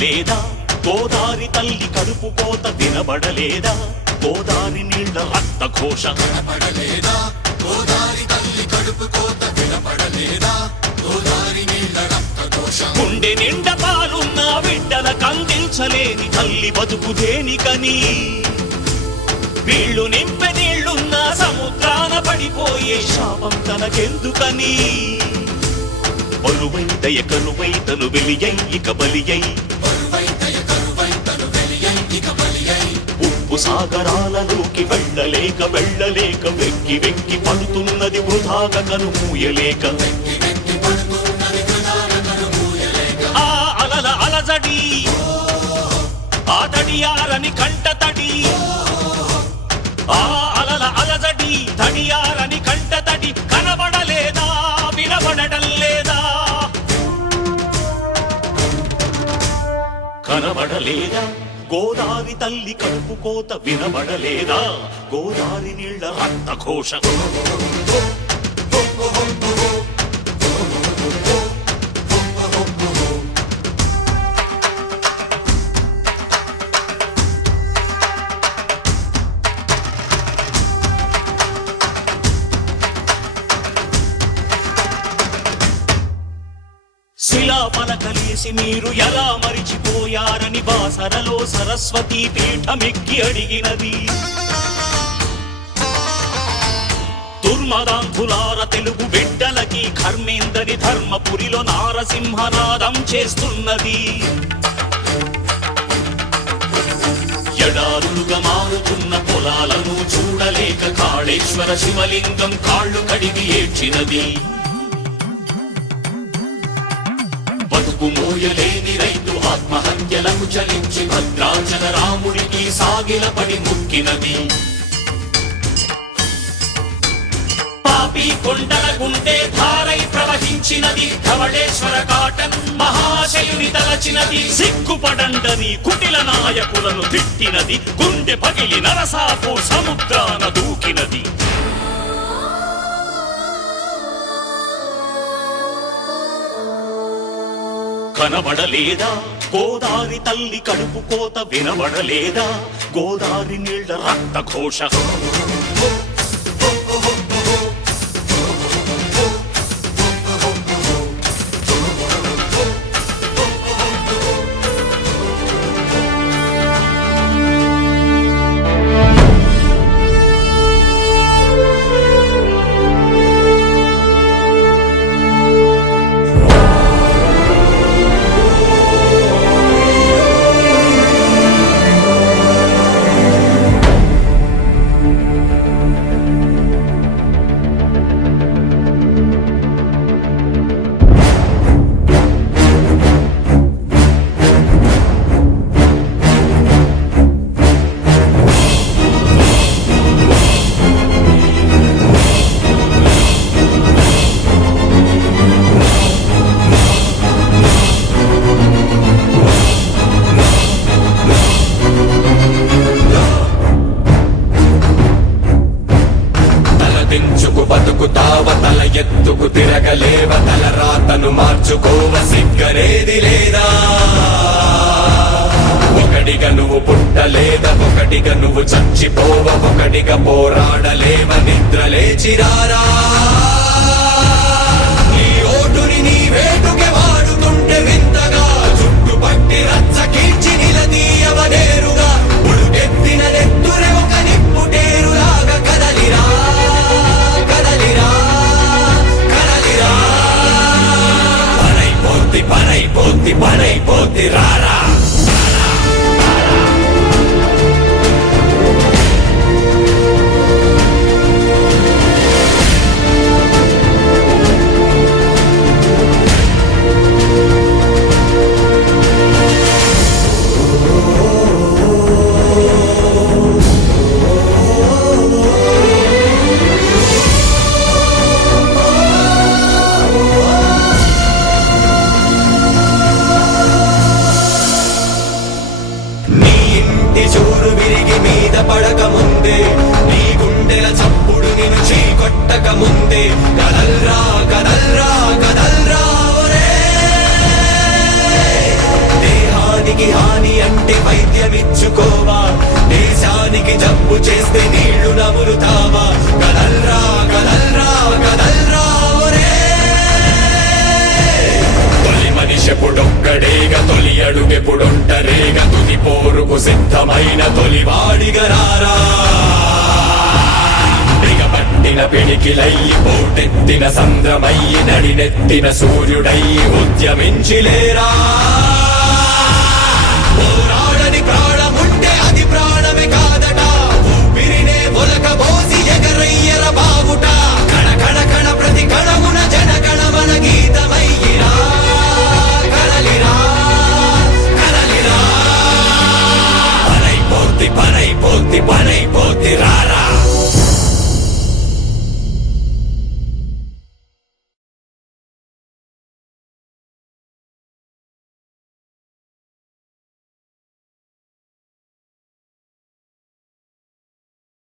కనబడలేదా గోదారి తల్లి కడుపు కోత వినబడలేదా గోదారి నీళ్ల రక్త ఘోష కనబడలేదా గోదారి తల్లి కడుపు కోత వినబడలేదా గోదారి నీళ్ల రక్త ఘోష గుండె నిండా పాలున్న బిడ్డల కందించలేని తల్లి బతుకు దేనికని వీళ్ళు నింపె నీళ్లున్న సముద్రాన పడిపోయే శాపం తనకెందుకని బరువై దయ కరువై తను వెలియై ఇక బలియై ఉప్పు సాగరాలలోకి వెళ్ళలేక వెక్కి వెక్కి పడుతున్నది వృధాగా కనుమూయలేక ఆ అలల అలజడి ఆ తడియారని కంట తడి ఆ అలల అలజడి తడియారని కంట తడి కనబడలేదా వినబడటం లేదా కనబడలేదా గోదారి తల్లి కడుపు కోత వినబడలేదా గోదారి నీళ్ల రక్త ఘోష శిలా పలకలేసి మీరు ఎలా మరిచిపోయారని బాసరలో సరస్వతీ పీఠమెక్కి అడిగినది దుర్మదాంధులార తెలుగు బిడ్డలకి కర్మేందని ధర్మపురిలో నారసింహనాదం చేస్తున్నది ఎడారులుగా మారుతున్న పొలాలను చూడలేక కాళేశ్వర శివలింగం కాళ్ళు కడిగి ఏడ్చినది బతుకు మోయలేని రైతు ఆత్మహత్యలకు చలించి భద్రాచల రాముడికి సాగిలపడి ముక్కినది పాపి కొండల గుండె ధారై ప్రవహించినది ధవళేశ్వర కాటన్ మహాశయుని తలచినది సిగ్గుపడండని కుటిల నాయకులను తిట్టినది గుండె పగిలి నరసాపు సముద్రాన దూకినది కనబడలేదా గోదారి తల్లి కడుపు కోత వినబడలేదా గోదారి నీళ్ల రక్త ఘోష బతుకుతావ తల ఎత్తుకు తిరగలేవ తల రాతను మార్చుకోవ సిగ్గరేది లేదా ఒకటిగా నువ్వు పుట్టలేదా ఒకటిగా నువ్వు చచ్చిపోవ ఒకటిగా పోరాడలేవ నిద్ర లేచిరారా నీ ఓటుని నీ వేటుకే వాడుతుంటే వింతగా చుట్టుపట్టి రచ్చ కీర్చి నిలదీయవ నేరుగా ఉడుకెత్తిన నెత్తురే ఒక నిప్పుటేరులాగా కదలిరా పనైపోద్ది రారా పడక ముందే నీ గుండెల చప్పుడు నిన్ను చీకొట్టక ముందే కదల్రా కదల్రా కదల్రా దేహానికి ప్రాణానికి హాని అంటే వైద్యమిచ్చుకోవా దేశానికి జబ్బు చేస్తే నీళ్లు నములుతావా కదల్రా కదల్రా కదల్రా ఒరే తొలి మనిషెప్పుడొక్కడేగా తొలి అడుగెప్పుడొంటరేగా తుది పోరుకు సిద్ధమైన తొలివాడిగా రారా పట్టిన పిడికిలయ్యి పోటెత్తిన సంద్రమయ్యి నడినెత్తిన సూర్యుడయ్యి ఉద్యమించిలేరా పోరాడని ప్రాణముంటే అది ప్రాణమే కాదట ఊపిరినే ఒలకబోసి ఎగరయ్యర బావుట కణ కణ కణ ప్రతి కణము